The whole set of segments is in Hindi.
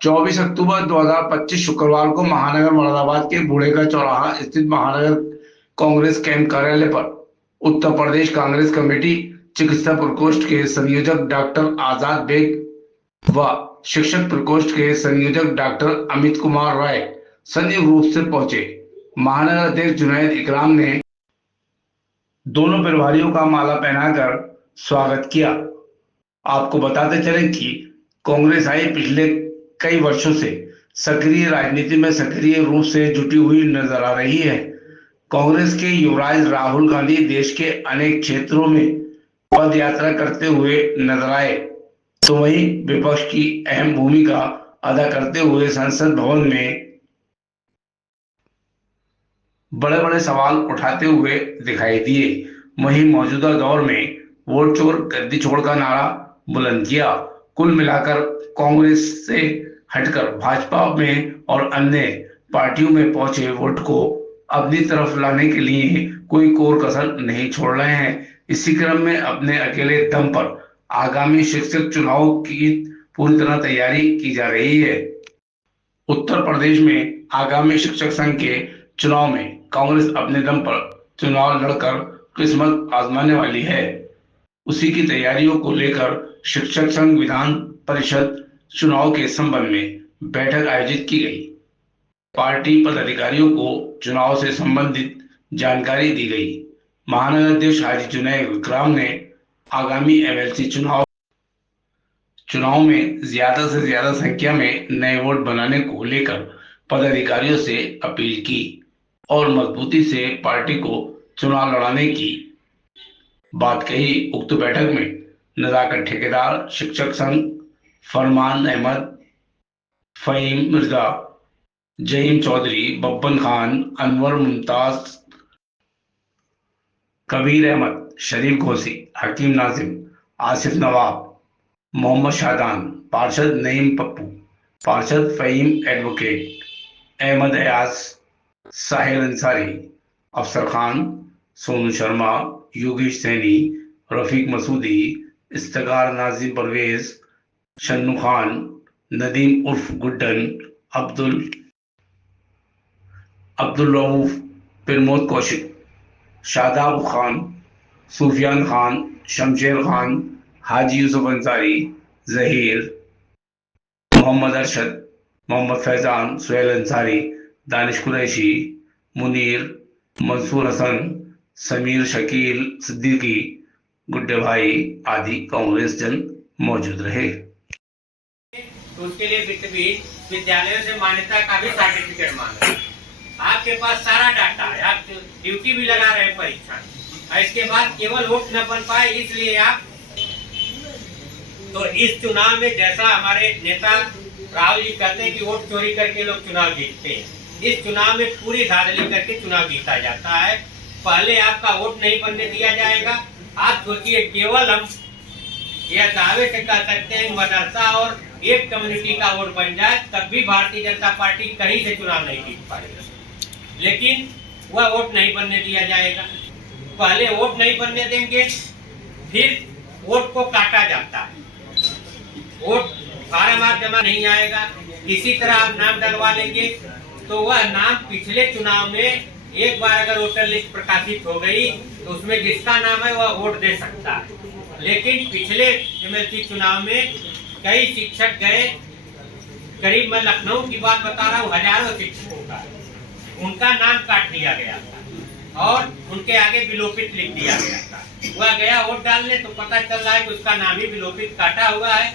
24 अक्टूबर 2025 शुक्रवार को महानगर मुरादाबाद के बूढ़े का चौराहा स्थित महानगर कांग्रेस कैंप कार्यालय पर उत्तर प्रदेश कांग्रेस कमेटी चिकित्सा प्रकोष्ठ के संयोजक डॉक्टर आजाद बेग व शिक्षक प्रकोष्ठ के संयोजक डॉक्टर अमित कुमार राय संयुक्त रूप से पहुंचे। महानगर अध्यक्ष जुनैद इकराम ने दोनों प्रभारियों का माला पहनाकर स्वागत किया। आपको बताते चलें कि कांग्रेस आई पिछले कई वर्षों से सक्रिय राजनीति में सक्रिय रूप से जुटी हुई नजर आ रही है। कांग्रेस के युवराज राहुल गांधी देश के अनेक क्षेत्रों में पद यात्रा करते हुए नजर आए, तो वहीं विपक्ष की अहम भूमिका अदा करते हुए संसद भवन में बड़े बड़े सवाल उठाते हुए दिखाई दिए। वहीं मौजूदा दौर में वोट चोर गद्दी छोड़ का नारा बुलंद किया। कुल मिलाकर कांग्रेस से हटकर भाजपा में और अन्य पार्टियों में पहुंचे वोट को अपनी तरफ लाने के लिए कोई कोर कसर नहीं छोड़ रहे हैं। इसी क्रम में अपने अकेले दम पर आगामी शिक्षक चुनाव की पूरी तरह तैयारी की जा रही है। उत्तर प्रदेश में आगामी शिक्षक संघ के चुनाव में कांग्रेस अपने दम पर चुनाव लड़कर किस्मत आजमाने वाली है। उसी की तैयारियों को लेकर शिक्षक संघ विधान परिषद चुनाव के संबंध में बैठक आयोजित की गई। पार्टी पदाधिकारियों को चुनाव से संबंधित जानकारी दी गई। महानगर अध्यक्ष हाजी जुनैद इकराम ने आगामी एमएलसी चुनाव में ज्यादा से ज्यादा संख्या में नए वोट बनाने को लेकर पदाधिकारियों से अपील की और मजबूती से पार्टी को चुनाव लड़ाने की बात कही। उक्त बैठक में नजाकत ठेकेदार, शिक्षक संघ, फरमान अहमद, फहीम मिर्जा, जहीम चौधरी, बब्बन खान, अनवर मुमताज, कबीर अहमद, शरीफ घोसी, हकीम नाजिम, आसिफ नवाब, मोहम्मद शाहदान, पार्षद नईम पप्पू, पार्षद फहीम एडवोकेट, अहमद अयाज, साहिल अंसारी, अफसर खान, सोनू शर्मा, योगेश सैनी, रफीक मसूदी, इस्तगार नाजिम परवेज, शन्नू खान, नदीम उर्फ गुड्डन, अब्दुल रऊफ, प्रमोद कौशिक, शादाब खान, सूफियान खान, शमशेर खान, हाजी यूसुफ अंसारी, जहीर, मोहम्मद अरशद, मोहम्मद फैजान, सुहेल अंसारी, दानिश कुरैशी, मुनीर, मंसूर हसन, समीर, शकील, सिद्दीकी, गुड्डे भाई आदि कांग्रेस जन मौजूद रहे। तो उसके लिए विद्यालयों से मान्यता का भी सर्टिफिकेट मांगा। आपके पास सारा डाटा है, आप ड्यूटी भी लगा रहे हैं परीक्षा, और इसके बाद केवल वोट न बन पाए, इसलिए आप तो इस चुनाव में जैसा हमारे नेता राहुल जी कहते हैं कि वोट चोरी करके लोग चुनाव जीतते हैं, इस चुनाव में पूरी धांधली करके चुनाव जीता जाता है। पहले आपका वोट नहीं बनने दिया जाएगा। आप सोचिए, केवल हम यह दावे से कह सकते हैं मदरसा और एक कम्युनिटी का वोट बन जाए तब भी भारतीय जनता पार्टी कहीं से चुनाव नहीं जीत पाएगी, लेकिन वह वोट नहीं बनने दिया जाएगा। पहले वोट नहीं बनने देंगे, फिर वोट को काटा जाता है, वोट फार्म आप जमा नहीं आएगा, किसी तरह आप नाम डलवा लेंगे तो वह नाम पिछले चुनाव में एक बार अगर वोटर लिस्ट प्रकाशित हो गई तो उसमें जिसका नाम है वह वोट दे सकता है। लेकिन पिछले एमएलसी चुनाव में कई शिक्षक गए, करीब मैं लखनऊ की बात बता रहा हूँ, हजारों शिक्षकों का उनका नाम काट दिया गया था और उनके आगे विलोपित लिख दिया गया था। वह गया वोट डालने तो पता चल रहा है कि उसका नाम ही विलोपित काटा हुआ है।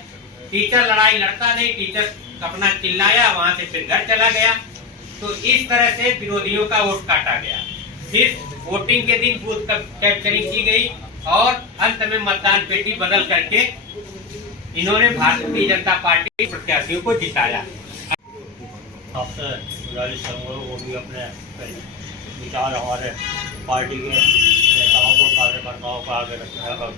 टीचर लड़ाई लड़ता नहीं, टीचर अपना चिल्लाया, वहां से फिर घर चला गया। तो इस तरह से विरोधियों का वोट काटा गया। फिर वोटिंग के दिन बूथ कैप्चरिंग की गई और अंत में मतदान पेटी बदल करके इन्होंने भारतीय जनता पार्टी प्रत्याशियों को जिताया। आपसे गुजारिश करूँगा वो भी अपने विचार हमारे पार्टी के नेताओं को, कार्यकर्ताओं को आगे रखने का।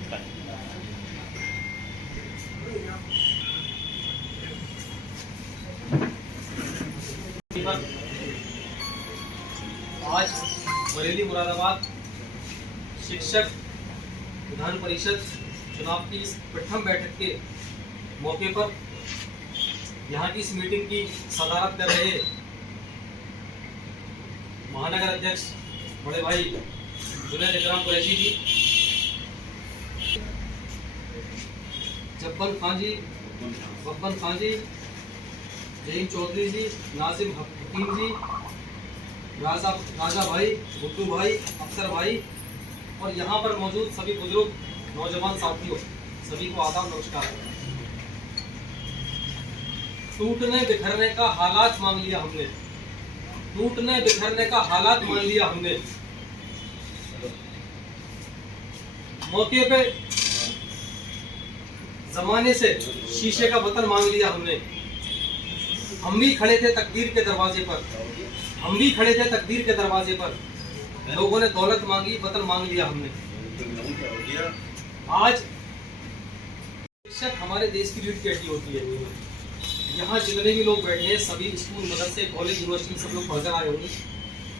आज बरेली मुरादाबाद शिक्षक विधान परिषद चुनाव की इस प्रथम बैठक के मौके पर यहाँ की इस मीटिंग की सदारत कर रहे महानगर अध्यक्ष बड़े भाई जुनैद इकराम कुरैशी जी, बब्बन खान जी, जहीन चौधरी जी, नाजिम हकीम जी, राजा भाई, गुड्डू भाई, अफसर भाई और यहाँ पर मौजूद सभी बुजुर्ग नौजवान साथियों, सभी को आदाब नमस्कार। टूटने बिखरने का हालात मांग लिया हमने, टूटने बिखरने का हालात मान लिया हमने। मौके पे जमाने से शीशे का बर्तन मांग लिया हमने। हम भी खड़े थे तकदीर के दरवाजे पर, हम भी खड़े थे तकदीर के दरवाजे पर। लोगों ने दौलत मांगी, बर्तन मांग लिया हमने। आज शिक्षक हमारे देश की रीढ़ की हड्डी होती है। यहाँ जितने भी लोग बैठे हैं सभी स्कूल, मदरसे, कॉलेज, यूनिवर्सिटी सब लोग पढ़कर आए होंगे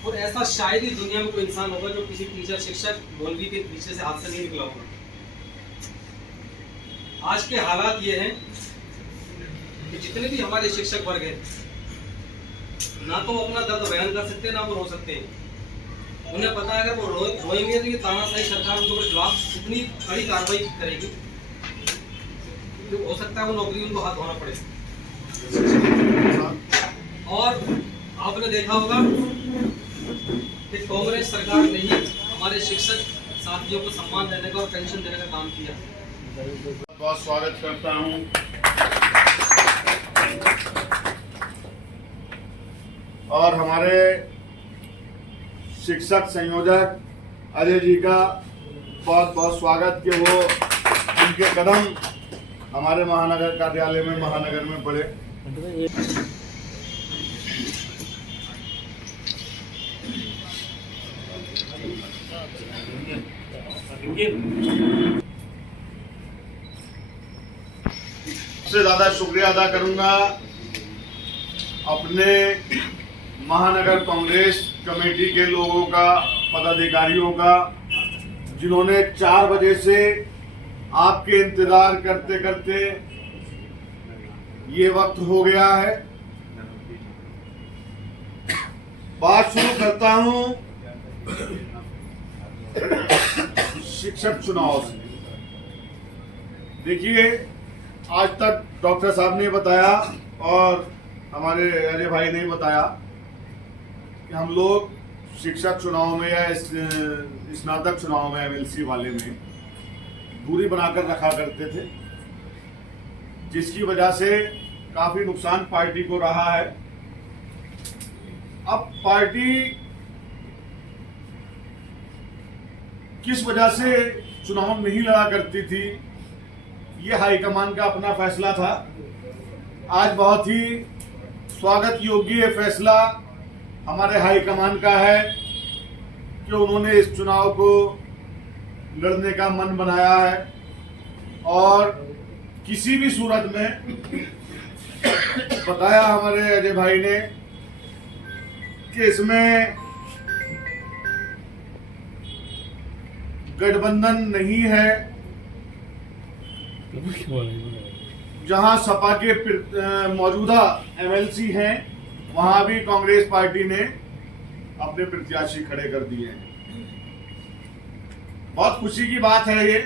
और ऐसा शायद ही दुनिया में कोई इंसान होगा जो किसी टीचर, शिक्षक, मौलवी के पीछे से हाथ से नहीं निकला होगा। आज के हालात ये हैं कि जितने भी हमारे शिक्षक वर्ग हैं ना तो वो अपना दर्द बयान कर सकते हैं ना वो रो सकते हैं। उन्हें पता है अगर वो रोएंगे तो ये तानाशाही सरकार उनके खिलाफ इतनी कड़ी कार्रवाई करेगी तो हो सकता है वो नौकरी उनको हाथ धोना पड़े। और आपने देखा होगा कि कांग्रेस सरकार ने ही हमारे शिक्षक साथियों को सम्मान देने का और पेंशन देने का काम किया। बहुत स्वागत करता हूं। और हमारे शिक्षक संयोजक अजय जी का बहुत बहुत स्वागत कि वो उनके कदम हमारे महानगर कार्यालय में, महानगर में पड़े। सबसे ज्यादा शुक्रिया अदा करूंगा अपने महानगर कांग्रेस कमेटी के लोगों का, पदाधिकारियों का, जिन्होंने 4 बजे से आपके इंतजार करते करते ये वक्त हो गया है। बात शुरू करता हूं शिक्षक चुनाव से। देखिए, आज तक डॉक्टर साहब ने बताया और हमारे अजय भाई ने बताया कि हम लोग शिक्षक चुनाव में या स्नातक चुनाव में, एमएलसी वाले में दूरी बनाकर रखा करते थे, जिसकी वजह से काफी नुकसान पार्टी को रहा है। अब पार्टी किस वजह से चुनाव नहीं लड़ा करती थी, ये हाईकमान का अपना फैसला था। आज बहुत ही स्वागत योग्य फैसला हमारे हाईकमान का है कि उन्होंने इस चुनाव को लड़ने का मन बनाया है और किसी भी सूरत में बताया हमारे अजय भाई ने कि इसमें गठबंधन नहीं है। जहां सपा के मौजूदा एमएलसी हैं वहां भी कांग्रेस पार्टी ने अपने प्रत्याशी खड़े कर दिए हैं। बहुत खुशी की बात है ये।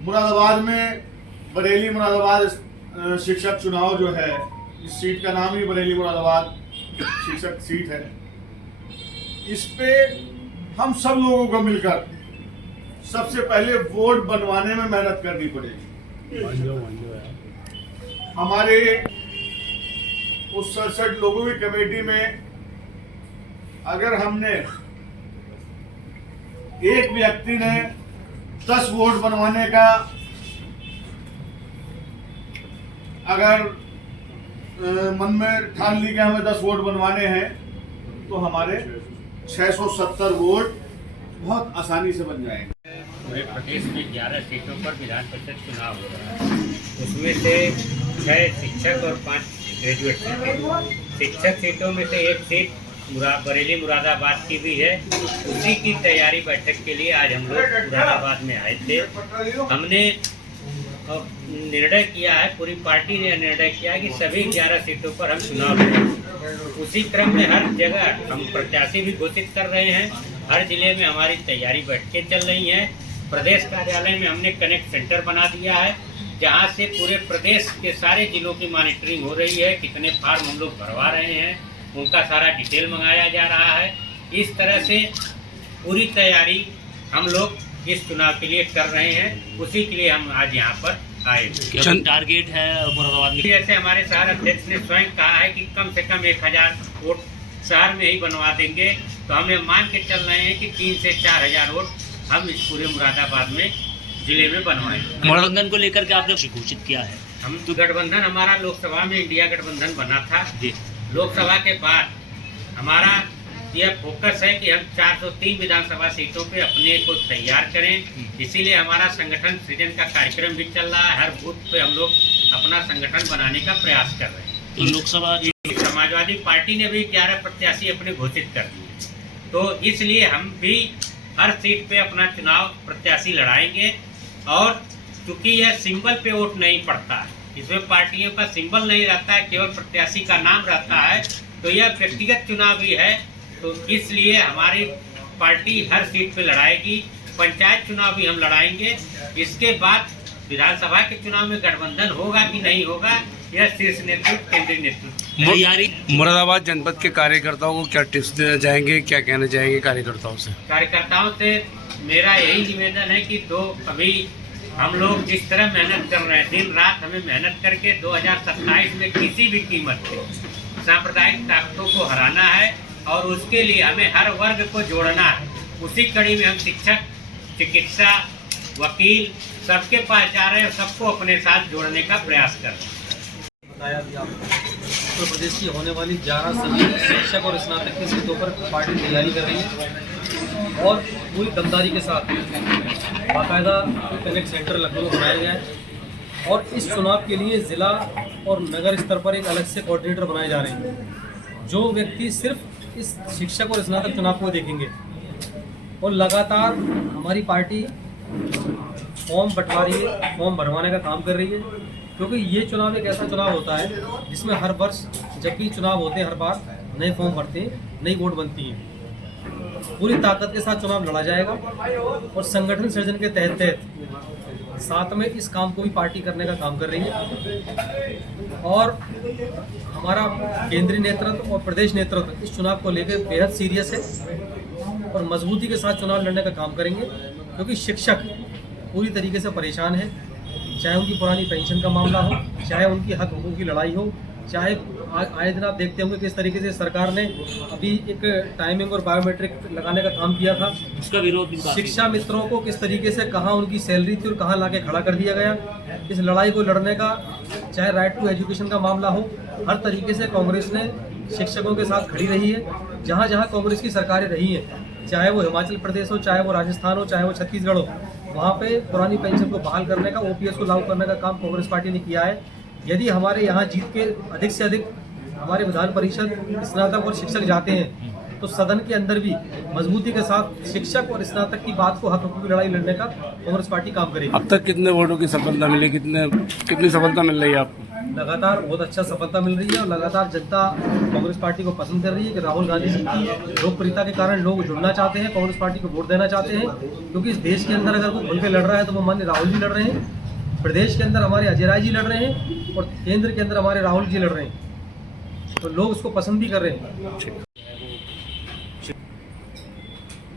मुरादाबाद में बरेली मुरादाबाद शिक्षक चुनाव जो है, इस सीट का नाम ही बरेली मुरादाबाद शिक्षक सीट है। इस पे हम सब लोगों को मिलकर सबसे पहले वोट बनवाने में मेहनत करनी पड़ेगी। हमारे उस 67 लोगों की कमेटी में अगर हमने एक व्यक्ति ने 10 वोट बनवाने का अगर मन में ठान ली कि हमें 10 वोट बनवाने हैं तो हमारे 670 वोट बहुत आसानी से बन जाएंगे। पूरे प्रदेश में 11 सीटों पर विधान परिषद चुनाव हो रहा है। उसमें से 6 शिक्षक और 5 ग्रेजुएट सीटें। शिक्षक सीटों में से एक सीट बरेली मुरादाबाद की भी है। उसी की तैयारी बैठक के लिए आज हम लोग मुरादाबाद में आए थे। हमने निर्णय किया है, पूरी पार्टी ने निर्णय किया है कि सभी 11 सीटों पर हम चुनाव लड़ेंगे। उसी क्रम में हर जगह हम प्रत्याशी भी घोषित कर रहे हैं। हर जिले में हमारी तैयारी बैठकें चल रही हैं। प्रदेश कार्यालय में हमने कनेक्ट सेंटर बना दिया है, जहां से पूरे प्रदेश के सारे जिलों की मॉनिटरिंग हो रही है। कितने फार्म हम लोग भरवा रहे हैं, उनका सारा डिटेल मंगाया जा रहा है। इस तरह से पूरी तैयारी हम लोग इस चुनाव के लिए कर रहे हैं। उसी के लिए हम आज यहाँ पर आए। टारगेट है मुरादाबाद में? जैसे हमारे शहर अध्यक्ष ने स्वयं कहा है कि कम से कम 1000 वोट शहर में ही बनवा देंगे, तो हमें मान के चल रहे हैं कि 3 से 4000 वोट हम इस पूरे मुरादाबाद में जिले में बनवाएंगे। गठबंधन को लेकर के आपने घोषित किया है? हम तो गठबंधन हमारा लोकसभा में इंडिया गठबंधन बना था जी। लोकसभा के बाद हमारा यह फोकस है कि हम 403 विधानसभा सीटों पे अपने को तैयार करें। इसीलिए हमारा संगठन सृजन का कार्यक्रम भी चल रहा है। हर बूथ पे हम लोग अपना संगठन बनाने का प्रयास कर रहे हैं। तो लोकसभा समाजवादी पार्टी ने भी 11 प्रत्याशी अपने घोषित कर दिए, तो इसलिए हम भी हर सीट पे अपना चुनाव प्रत्याशी लड़ाएंगे। और चूंकि यह सिंबल पे वोट नहीं पड़ता है, इसमें पार्टियों का सिंबल नहीं रहता है, केवल प्रत्याशी का नाम रहता है, तो यह व्यक्तिगत चुनाव भी है। तो इसलिए हमारी पार्टी हर सीट पे लड़ाएगी। पंचायत चुनाव भी हम लड़ाएंगे। इसके बाद विधानसभा के चुनाव में गठबंधन होगा कि नहीं होगा, यह शीर्ष नेतृत्व, केंद्रीय नेतृत्व। मुरादाबाद जनपद के कार्यकर्ताओं को क्या टिप्स देना चाहेंगे, क्या कहना चाहेंगे कार्यकर्ताओं से? कार्यकर्ताओं से मेरा यही निवेदन है कि अभी हम लोग जिस तरह मेहनत कर रहे हैं, दिन रात हमें मेहनत करके 2027 में किसी भी कीमत पे सांप्रदायिक ताकतों को हराना है, और उसके लिए हमें हर वर्ग को जोड़ना है। उसी कड़ी में हम शिक्षक, चिकित्सा, वकील सबके पास जा रहे हैं, सबको अपने साथ जोड़ने का प्रयास कर रहे हैं। बताया भी आपको उत्तर प्रदेश की होने वाली 11 सभी शिक्षक और स्नातक की सीटों पर पार्टी तैयारी कर रही है और पूरी दमदारी के साथ बाकायदा कनेक्ट सेंटर लखनऊ बनाया गया है। और इस चुनाव के लिए ज़िला और नगर स्तर पर एक अलग से कोऑर्डिनेटर बनाए जा रहे हैं, जो व्यक्ति सिर्फ इस शिक्षक और स्नातक चुनाव को देखेंगे। और लगातार हमारी पार्टी फॉर्म बंटवा रही है, फॉर्म भरवाने का काम कर रही है, क्योंकि ये चुनाव एक ऐसा चुनाव होता है जिसमें हर वर्ष जब भी चुनाव होते हैं, हर बार नए फॉर्म भरते हैं, नई वोट बनती हैं। पूरी ताकत के साथ चुनाव लड़ा जाएगा और संगठन सृजन के तहत साथ में इस काम को भी पार्टी करने का काम कर रही है। और हमारा केंद्रीय नेतृत्व और प्रदेश नेतृत्व इस चुनाव को लेकर बेहद सीरियस है और मजबूती के साथ चुनाव लड़ने का काम करेंगे, क्योंकि शिक्षक पूरी तरीके से परेशान है। चाहे उनकी पुरानी पेंशन का मामला हो, चाहे उनकी हक हकूक़ की लड़ाई हो, चाहे आए दिन आप देखते होंगे किस तरीके से सरकार ने अभी एक टाइमिंग और बायोमेट्रिक लगाने का काम किया था। उसका विरोध शिक्षा मित्रों को किस तरीके से कहाँ उनकी सैलरी थी और कहाँ लाके खड़ा कर दिया गया। इस लड़ाई को लड़ने का, चाहे राइट टू एजुकेशन का मामला हो, हर तरीके से कांग्रेस ने शिक्षकों के साथ खड़ी रही है। जहाँ जहाँ कांग्रेस की सरकारें रही हैं, चाहे वो हिमाचल प्रदेश हो, चाहे वो राजस्थान हो, चाहे वो छत्तीसगढ़ हो, वहाँ पे पुरानी पेंशन को बहाल करने का, ओपीएस को लागू करने का काम कांग्रेस पार्टी ने किया है। यदि हमारे यहाँ जीत के अधिक से अधिक हमारे विधान परिषद स्नातक और शिक्षक जाते हैं, तो सदन के अंदर भी मजबूती के साथ शिक्षक और स्नातक की बात को, हक हकूक़ की लड़ाई लड़ने का कांग्रेस पार्टी काम करेगी। अब तक कितने वोटों की सफलता मिली, कितनी सफलता मिल रही है आपको? लगातार बहुत अच्छा सफलता मिल रही है और लगातार जनता कांग्रेस पार्टी को पसंद कर रही है कि राहुल गांधी जी की लोकप्रियता के कारण लोग जुड़ना चाहते हैं, कांग्रेस पार्टी को वोट देना चाहते हैं। क्योंकि इस देश के अंदर अगर कोई खुल के लड़ रहा है तो वो माननीय राहुल जी लड़ रहे हैं, प्रदेश के अंदर हमारे अजय राय जी लड़ रहे हैं और केंद्र के अंदर हमारे राहुल जी लड़ रहे हैं, तो लोग उसको पसंद भी कर रहे हैं।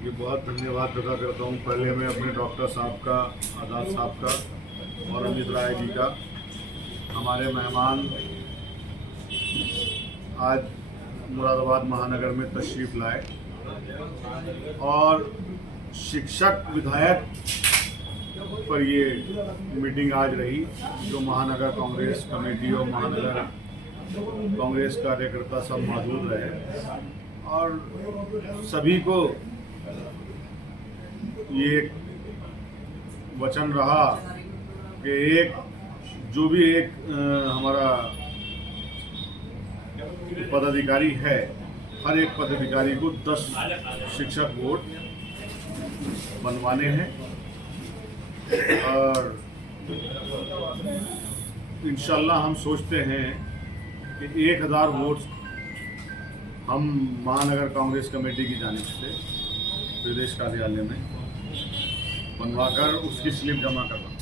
ये बहुत धन्यवाद अदा करता हूँ पहले मैं अपने डॉक्टर साहब का, आज़ाद साहब का और अमित राय जी का। हमारे मेहमान आज मुरादाबाद महानगर में तशरीफ़ लाए और शिक्षक विधायक पर ये मीटिंग आज रही, जो महानगर कांग्रेस कमेटी और महानगर कांग्रेस कार्यकर्ता सब मौजूद रहे और सभी को ये वचन रहा कि जो भी हमारा पदाधिकारी है, हर एक पदाधिकारी को 10 शिक्षक वोट बनवाने हैं और इंशाल्लाह हम सोचते हैं कि 1000 वोट हम महानगर कांग्रेस कमेटी की जानिब से प्रदेश कार्यालय में बनवाकर उसकी स्लिप जमा करवा